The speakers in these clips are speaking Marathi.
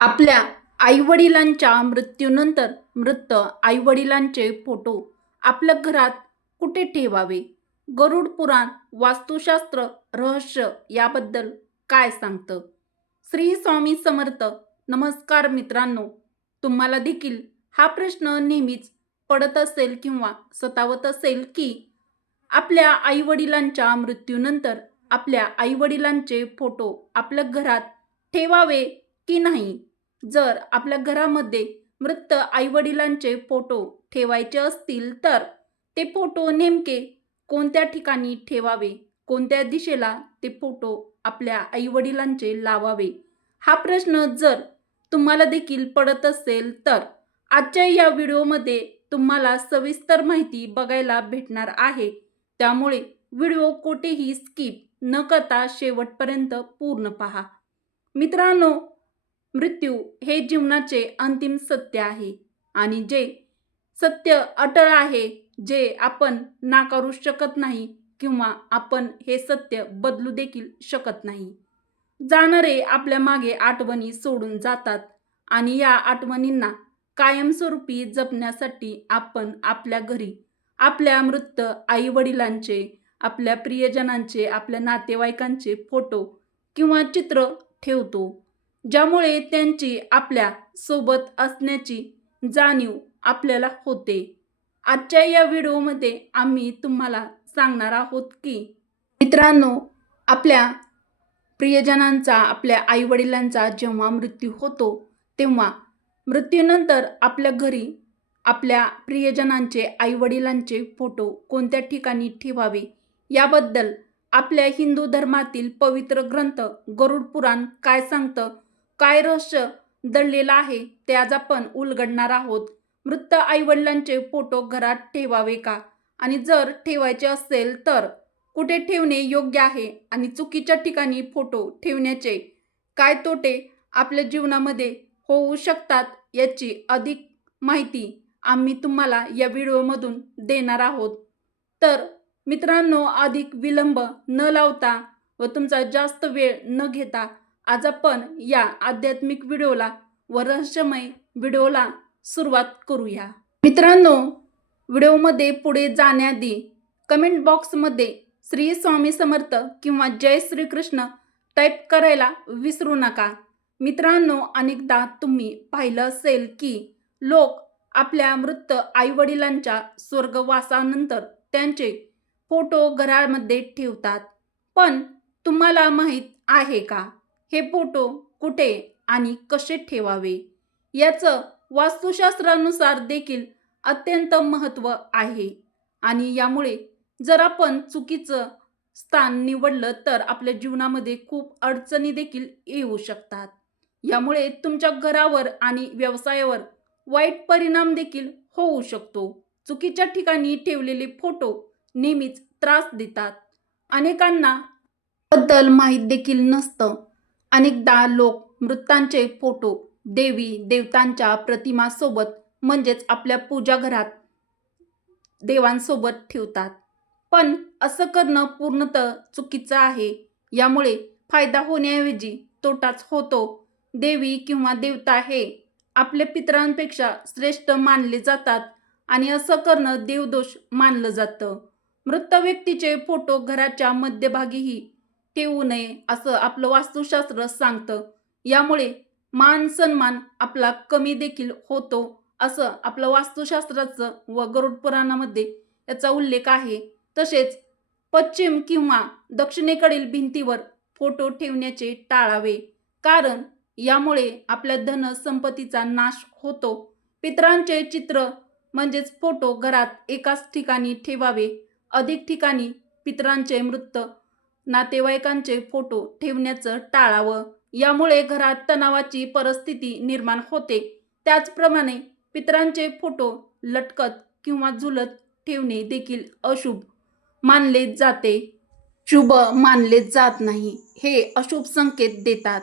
आपल्या आईवडिलांच्या मृत्यूनंतर मृत आईवडिलांचे फोटो आपल्या घरात कुठे ठेवावे? गरुड पुराण वास्तुशास्त्र रहस्य याबद्दल काय सांगतं? श्री स्वामी समर्थ नमस्कार मित्रांनो. तुम्हाला देखील हा प्रश्न नेहमीच पडत असेल किंवा सतावत असेल की आपल्या आईवडिलांच्या मृत्यूनंतर आपल्या आईवडिलांचे फोटो आपल्या घरात ठेवावे की नाही? जर आपल्या घरामध्ये मृत आईवडिलांचे फोटो ठेवायचे असतील तर ते फोटो नेमके कोणत्या ठिकाणी ठेवावे? कोणत्या दिशेला ते फोटो आपल्या आईवडिलांचे लावावे? हा प्रश्न जर तुम्हाला देखील पडत असेल तर आजच्या या व्हिडिओमध्ये तुम्हाला सविस्तर माहिती बघायला भेटणार आहे. त्यामुळे व्हिडिओ कोठेही स्किप न करता शेवटपर्यंत पूर्ण पहा. मित्रांनो मृत्यू हे जीवनाचे अंतिम सत्य आहे आणि जे सत्य अटळ आहे जे आपण नाकारू शकत नाही किंवा आपण हे सत्य बदलू देखील शकत नाही. जाणारे आपल्या मागे आठवणी सोडून जातात आणि या आठवणींना कायमस्वरूपी जपण्यासाठी आपण आपल्या घरी आपल्या मृत आई वडिलांचे आपल्या प्रियजनांचे आपल्या नातेवाईकांचे फोटो किंवा चित्र ठेवतो. ज्यामुळे त्यांची आपल्यासोबत असण्याची जाणीव आपल्याला होते. आजच्या या व्हिडिओमध्ये आम्ही तुम्हाला सांगणार आहोत की मित्रांनो आपल्या प्रियजनांचा आपल्या आईवडिलांचा जेव्हा मृत्यू होतो तेव्हा मृत्यूनंतर आपल्या घरी आपल्या प्रियजनांचे आईवडिलांचे फोटो कोणत्या ठिकाणी ठेवावे? याबद्दल आपल्या हिंदू धर्मातील पवित्र ग्रंथ गरुड पुराण काय सांगतं? काय रहस्य दडलेलं आहे ते आज आपण उलगडणार आहोत. मृत आईवडिलांचे फोटो घरात ठेवावे का? आणि जर ठेवायचे असेल तर कुठे ठेवणे योग्य आहे? आणि चुकीच्या ठिकाणी फोटो ठेवण्याचे काय तोटे आपल्या जीवनामध्ये होऊ शकतात याची अधिक माहिती आम्ही तुम्हाला या व्हिडिओमधून देणार आहोत. तर मित्रांनो अधिक विलंब न लावता व तुमचा जास्त वेळ न घेता आज आपण या आध्यात्मिक व्हिडिओला व रहस्यमय व्हिडिओला सुरुवात करूया. मित्रांनो व्हिडिओमध्ये पुढे जाण्याआधी कमेंट बॉक्समध्ये श्री स्वामी समर्थ किंवा जय श्रीकृष्ण टाईप करायला विसरू नका. मित्रांनो अनेकदा तुम्ही पाहिलं असेल की लोक आपल्या मृत आईवडिलांच्या स्वर्गवासानंतर त्यांचे फोटो घरामध्ये ठेवतात. पण तुम्हाला माहीत आहे का? हे फोटो कुठे आणि कसे ठेवावे? याचं वास्तुशास्त्रानुसार देखील अत्यंत महत्त्व आहे. आणि यामुळे जर आपण चुकीचं स्थान निवडलं तर आपल्या जीवनामध्ये खूप अडचणी देखील येऊ शकतात. यामुळे तुमच्या घरावर आणि व्यवसायावर वाईट परिणाम देखील होऊ शकतो. चुकीच्या ठिकाणी ठेवलेले फोटो नेहमीच त्रास देतात. अनेकांना बद्दल माहीत देखील नसतं. अनेकदा लोक मृतांचे फोटो देवी देवतांच्या प्रतिमासोबत म्हणजेच आपल्या पूजा घरात देवांसोबत ठेवतात. पण असं करणं पूर्णतः चुकीचं आहे. यामुळे फायदा होण्याऐवजी तोटाच होतो. देवी किंवा देवता हे आपल्या पितरांपेक्षा श्रेष्ठ मानले जातात आणि असं करणं देवदोष मानलं जातं. मृत व्यक्तीचे फोटो घराच्या मध्यभागीही ठेवू नये असं आपलं वास्तुशास्त्र सांगतं. यामुळे मान सन्मान आपला कमी देखील होतो असं आपलं वास्तुशास्त्राचं व गरुड पुराणामध्ये याचा उल्लेख आहे. तसेच पश्चिम किंवा दक्षिणेकडील भिंतीवर फोटो ठेवण्याचे टाळावे कारण यामुळे आपल्या धन संपत्तीचा नाश होतो. पितरांचे चित्र म्हणजेच फोटो घरात एकाच ठिकाणी ठेवावे अधिक ठिकाणी पितरांचे मृत नातेवाईकांचे फोटो ठेवण्याचं टाळावं. यामुळे घरात तणावाची परिस्थिती निर्माण होते. त्याचप्रमाणे पितरांचे फोटो लटकत किंवा झुलत ठेवणे देखील अशुभ मानले जाते. शुभ मानले जात नाही हे अशुभ संकेत देतात.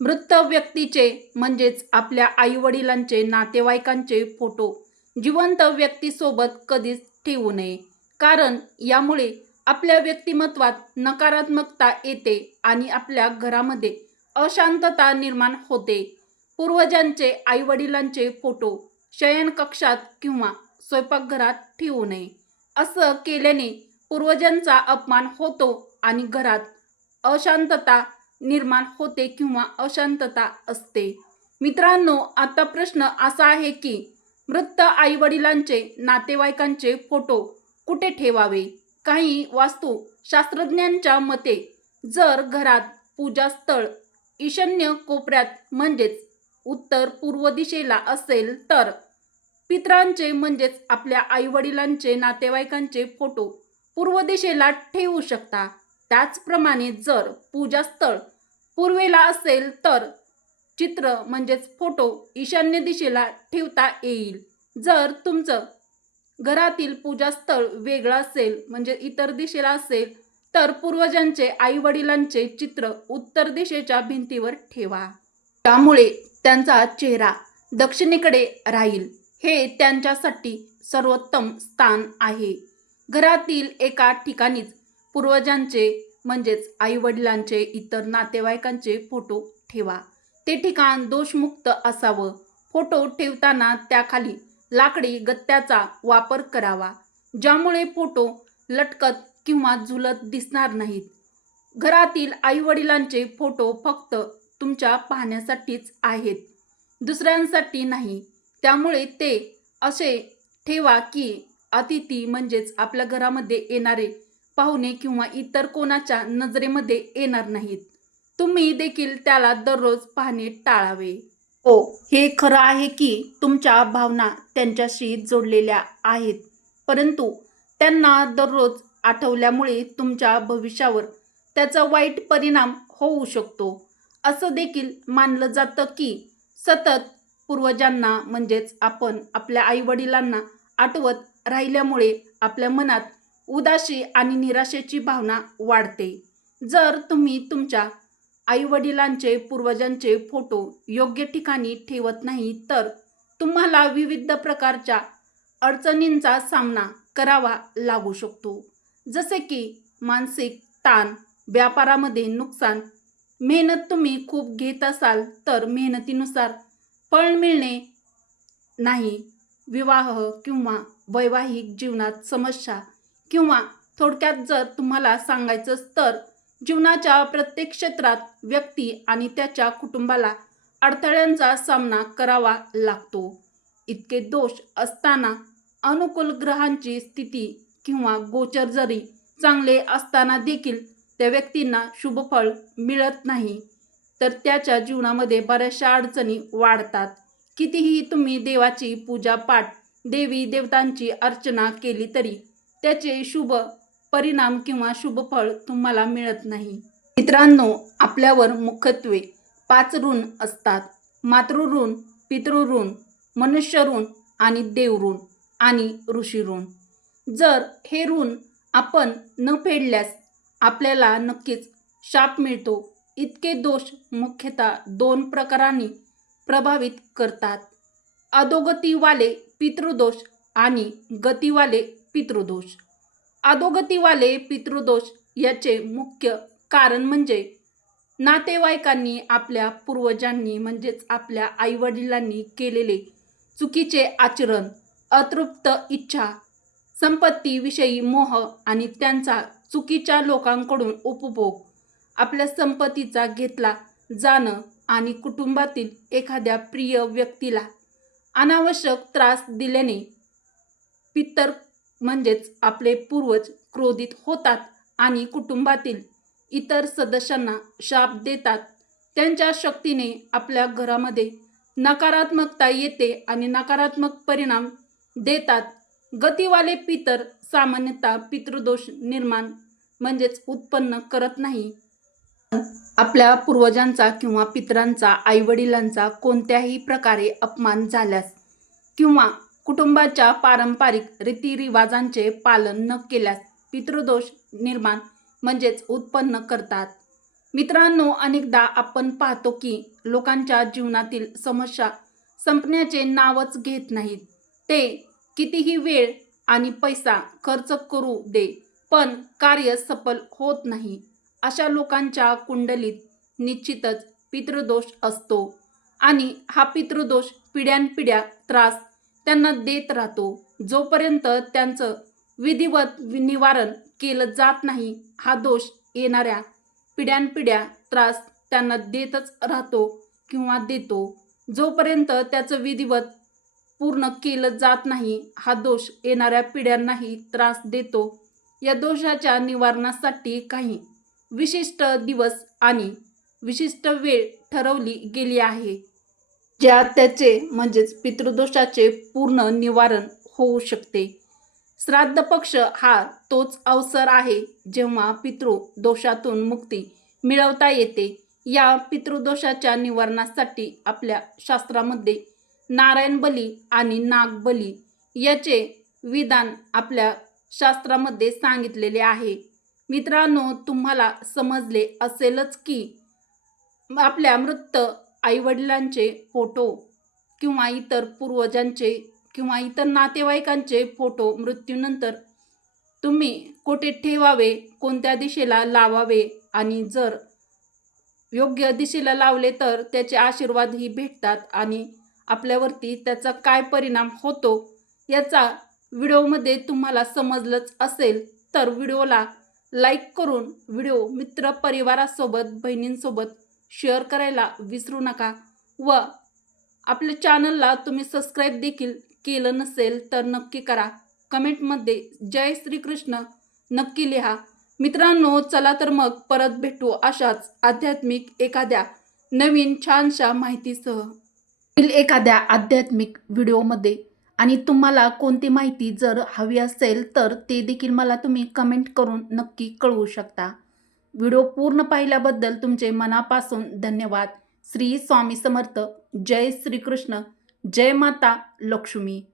मृत व्यक्तीचे म्हणजेच आपल्या आईवडिलांचे नातेवाईकांचे फोटो जिवंत व्यक्तीसोबत कधीच ठेवू नये. कारण यामुळे आपल्या व्यक्तिमत्वात नकारात्मकता येते आणि आपल्या घरामध्ये अशांतता निर्माण होते. पूर्वजांचे आईवडिलांचे फोटो शयनकक्षात किंवा स्वयंपाकघरात ठेवू नये. असं केल्याने पूर्वजांचा अपमान होतो आणि घरात अशांतता निर्माण होते किंवा अशांतता असते. मित्रांनो आता प्रश्न असा आहे की मृत आईवडिलांचे नातेवाईकांचे फोटो कुठे ठेवावे? काही वास्तू शास्त्रज्ञांच्या मते जर घरात पूजास्थळ ईशान्य कोपऱ्यात म्हणजेच उत्तर पूर्व दिशेला असेल तर पित्रांचे म्हणजेच आपल्या आईवडिलांचे नातेवाईकांचे फोटो पूर्व दिशेला ठेवू शकता. त्याचप्रमाणे जर पूजास्थळ पूर्वेला असेल तर चित्र म्हणजेच फोटो ईशान्य दिशेला ठेवता येईल. जर तुमचं घरातील पूजास्थळ वेगळं असेल म्हणजे इतर दिशेला असेल तर पूर्वजांचे आईवडिलांचे चित्र उत्तर दिशेच्या भिंतीवर ठेवा. त्यामुळे त्यांचा चेहरा दक्षिणेकडे राहील. हे त्यांच्यासाठी सर्वोत्तम स्थान आहे. घरातील एका ठिकाणीच पूर्वजांचे म्हणजेच आईवडिलांचे इतर नातेवाईकांचे फोटो ठेवा. ते ठिकाण दोषमुक्त असावं. फोटो ठेवताना त्याखाली लाकडी गत्त्याचा वापर करावा ज्यामुळे फोटो लटकत किंवा झुलत दिसणार नाहीत. घरातील आईवडिलांचे फोटो फक्त तुमच्या पाहण्यासाठीच आहेत दुसऱ्यांसाठी नाही. त्यामुळे ते असे ठेवा की अतिथी म्हणजेच आपल्या घरामध्ये येणारे पाहुणे किंवा इतर कोणाच्या नजरेमध्ये येणार नाहीत. तुम्ही देखील त्याला दररोज पाहणे टाळावे. हो हे खरं आहे की तुमच्या भावना त्यांच्याशी जोडलेल्या आहेत. परंतु त्यांना दररोज आठवल्यामुळे तुमच्या भविष्यावर त्याचा वाईट परिणाम होऊ शकतो. असं देखील मानलं जातं की सतत पूर्वजांना म्हणजेच आपण आपल्या आईवडिलांना आठवत राहिल्यामुळे आपल्या मनात उदाशी आणि निराशेची भावना वाढते. जर तुम्ही तुमच्या आईवडिलांचे पूर्वजांचे फोटो योग्य ठिकाणी ठेवत नाही तर तुम्हाला विविध प्रकारच्या अडचणींचा सामना करावा लागू शकतो. जसे की मानसिक ताण व्यापारामध्ये नुकसान. मेहनत तुम्ही खूप घेत असाल तर मेहनतीनुसार फळ मिळणे नाही. विवाह किंवा वैवाहिक जीवनात समस्या किंवा थोडक्यात जर तुम्हाला सांगायचं तर जीवनाच्या प्रत्येक क्षेत्रात व्यक्ती आणि त्याच्या कुटुंबाला अडथळ्यांचा सामना करावा लागतो. इतके दोष असताना अनुकूल ग्रहांची स्थिती किंवा गोचर जरी चांगले असताना देखील त्या व्यक्तींना शुभफळ मिळत नाही तर त्याच्या जीवनामध्ये बऱ्याचशा अडचणी वाढतात. कितीही तुम्ही देवाची पूजा पाठ देवी देवतांची अर्चना केली तरी त्याचे शुभ परिणाम किंवा शुभफळ तुम्हाला मिळत नाही. मित्रांनो आपल्यावर मुख्यत्वे पाच ऋण असतात. मातृऋण पितृऋण मनुष्य ऋण आणि देवऋण आणि ऋषीऋण जर हे ऋण आपण न फेडल्यास आपल्याला नक्कीच शाप मिळतो. इतके दोष मुख्यतः दोन प्रकारांनी प्रभावित करतात. अधोगतीवाले पितृदोष आणि गतीवाले पितृदोष. अधोगतीवाले पितृदोष याचे मुख्य कारण म्हणजे नातेवाईकांनी आपल्या पूर्वजांनी म्हणजेच आपल्या आईवडिलांनी केलेले चुकीचे आचरण अतृप्त इच्छा संपत्तीविषयी मोह आणि त्यांचा चुकीच्या लोकांकडून उपभोग आपल्या संपत्तीचा घेतला जाणं आणि कुटुंबातील एखाद्या प्रिय व्यक्तीला अनावश्यक त्रास दिल्याने पितर म्हणजेच आपले पूर्वज क्रोधित होतात आणि कुटुंबातील इतर सदस्यांना शाप देतात. त्यांच्या शक्तीने आपल्या घरामध्ये नकारात्मकता येते आणि नकारात्मक परिणाम देतात. गतीवाले पितर सामान्यतः पितृदोष निर्माण म्हणजेच उत्पन्न करत नाही. आपल्या पूर्वजांचा किंवा पितरांचा आईवडिलांचा कोणत्याही प्रकारे अपमान झाल्यास किंवा कुटुंबाच्या पारंपरिक रीतिरिवाजांचे पालन न केल्यास पितृदोष निर्माण म्हणजेच उत्पन्न करतात. मित्रांनो अनेकदा आपण पाहतो की लोकांच्या जीवनातील समस्या संपण्याचे नावच घेत नाहीत. ते कितीही वेळ आणि पैसा खर्च करू दे पण कार्य सफल होत नाही. अशा लोकांच्या कुंडलीत निश्चितच पितृदोष असतो आणि हा पितृदोष पिढ्यानपिढ्या त्रास त्यांना देत राहतो. जोपर्यंत त्यांचं विधिवत निवारण केलं जात नाही हा दोष येणाऱ्या पिढ्यानपिढ्या त्रास त्यांना देतच राहतो किंवा देतो. जोपर्यंत त्याचं विधिवत पूर्ण केलं जात नाही हा दोष येणाऱ्या पिढ्यांनाही त्रास देतो. या दोषाच्या निवारणासाठी काही विशिष्ट दिवस आणि विशिष्ट वेळ ठरवली गेली आहे. ज्या त्याचे म्हणजेच पितृदोषाचे पूर्ण निवारण होऊ शकते. श्राद्ध पक्ष हा तोच अवसर आहे जेव्हा पितृ दोषातून मुक्ती मिळवता येते. या पितृदोषाच्या निवारणासाठी आपल्या शास्त्रामध्ये नारायण बली आणि नागबली याचे विधान आपल्या शास्त्रामध्ये सांगितलेले आहे. मित्रांनो तुम्हाला समजले असेलच की आपल्या मृत आईवडिलांचे फोटो किंवा इतर पूर्वजांचे किंवा इतर नातेवाईकांचे फोटो मृत्यूनंतर तुम्ही कुठे ठेवावे कोणत्या दिशेला लावावे आणि जर योग्य दिशेला लावले तर त्याचे आशीर्वादही भेटतात आणि आपल्यावरती त्याचा काय परिणाम होतो याचा व्हिडिओमध्ये तुम्हाला समजलंच असेल. तर व्हिडिओला लाईक करून व्हिडिओ मित्रपरिवारासोबत बहिणींसोबत शेअर करायला विसरू नका व आपल्या चॅनलला तुम्ही सबस्क्राईब देखील केलं नसेल तर नक्की करा. कमेंटमध्ये जय श्रीकृष्ण नक्की लिहा. मित्रांनो चला तर मग परत भेटू अशाच आध्यात्मिक एखाद्या नवीन छानशा माहितीसह. एखाद्या आध्यात्मिक व्हिडिओमध्ये आणि तुम्हाला कोणती माहिती जर हवी असेल तर ते देखील मला तुम्ही कमेंट करून नक्की कळवू शकता. व्हिडिओ पूर्ण पाहिल्याबद्दल तुमचे मनापासून धन्यवाद. श्री स्वामी समर्थ. जय श्रीकृष्ण. जय माता लक्ष्मी.